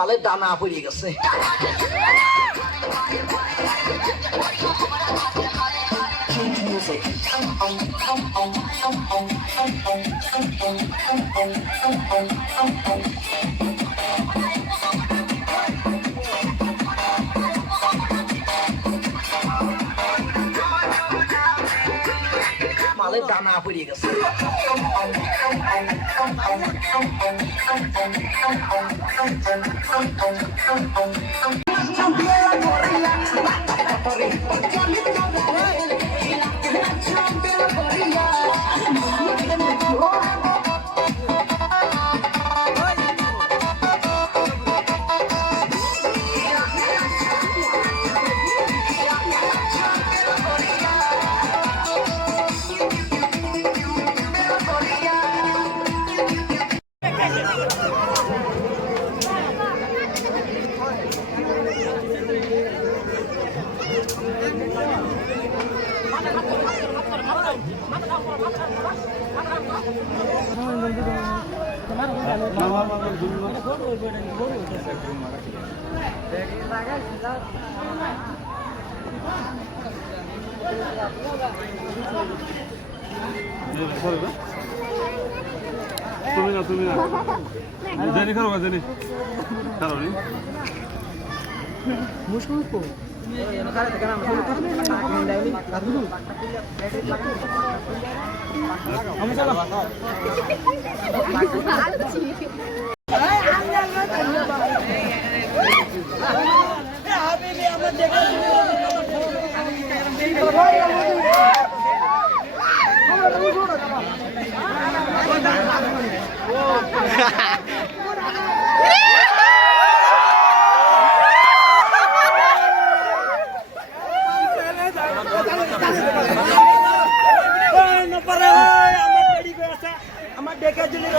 মালের দানা পড়ে গেছে। মালের দানা পড়ে গেছে। তুমি না জানি খাও জানি খাও নি মুশকিল তো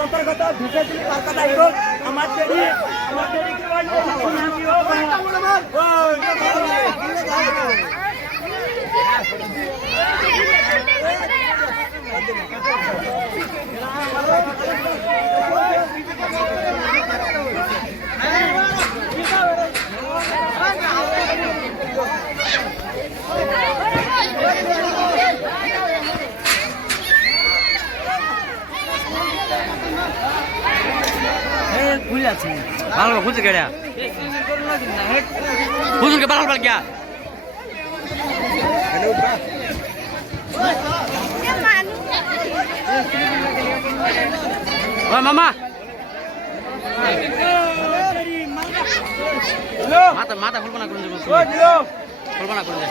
অন্তর্গত ভিসেজলি কলকাতা ইউরোপ আমার ভালো খুঁজে গেড়া খুঁজুকে বাড়াল বাড় গিয়া মামা মাথা মাথা খুলবো না করুন খুলবো না করুন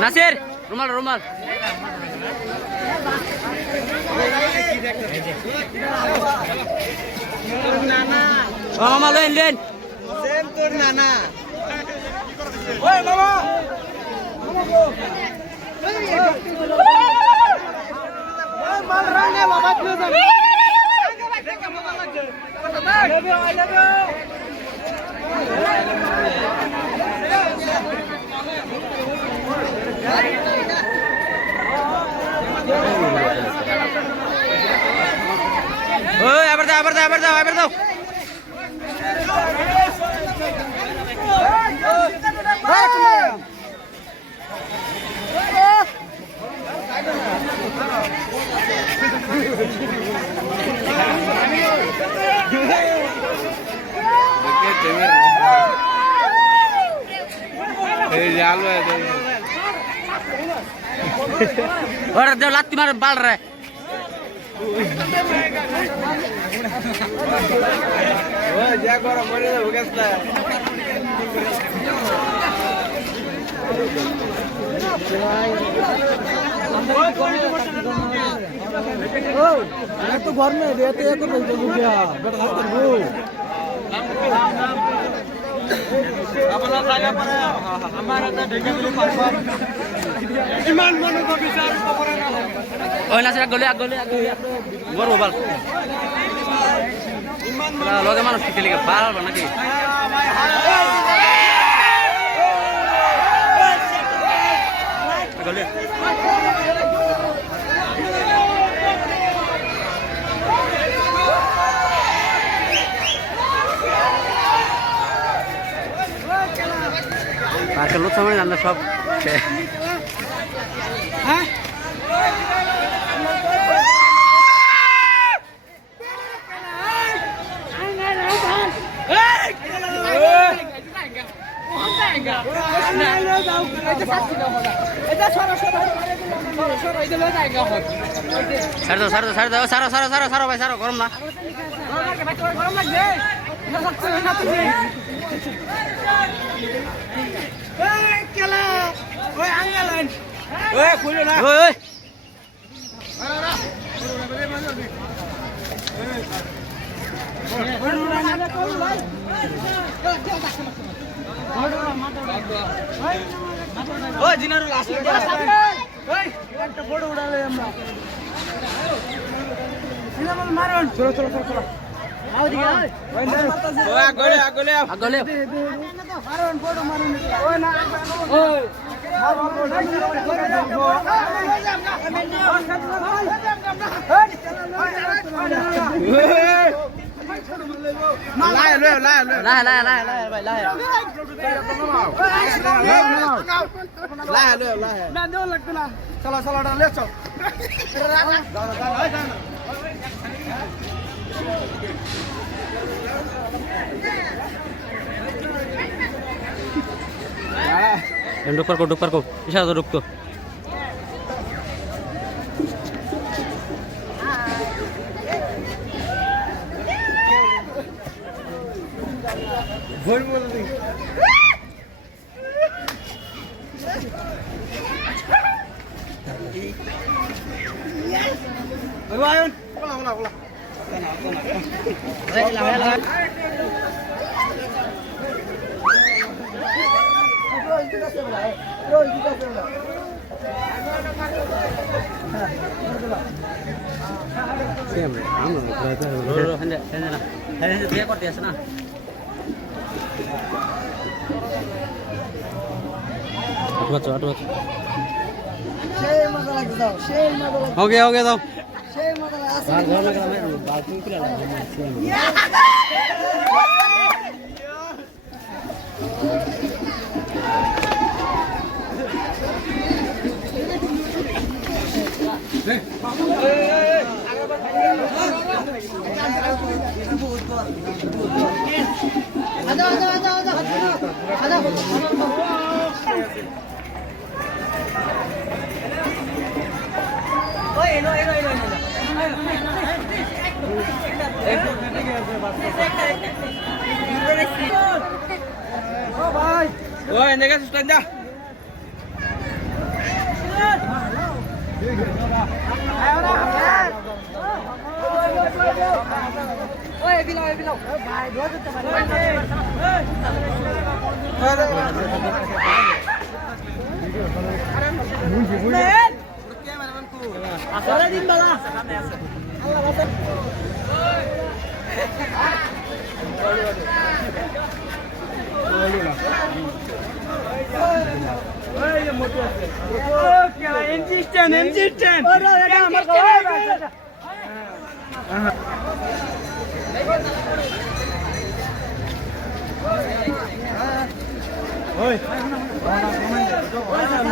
নাসির রুমাল রুমাল মামা লেন লেন তোর নানা মামা মাল রানে বাবা তুই যাবি দেখে মজা লাগছে আই লাভ ইউ দাও লাত্তি মার বাল রে তো ঘর নেই বেতে এক বলতে বুঝিয়া বেটা হাত করবো ওই না সেটা গলে বড় বাল লগে মানুষ খেতে লিখে বাল নাকি গলে আজকে লোক সময় আমরা সব সারো ভাই সারো গরম না ঢুকবার কো ইশারা তো ঢুকতো করতে আছে না ওকে ওকে দাও Ôi, anh cái lên ra. Ôi, đi lâu. Bài đuổi cho bạn. Lên. Asal din bala. Insistent. ওই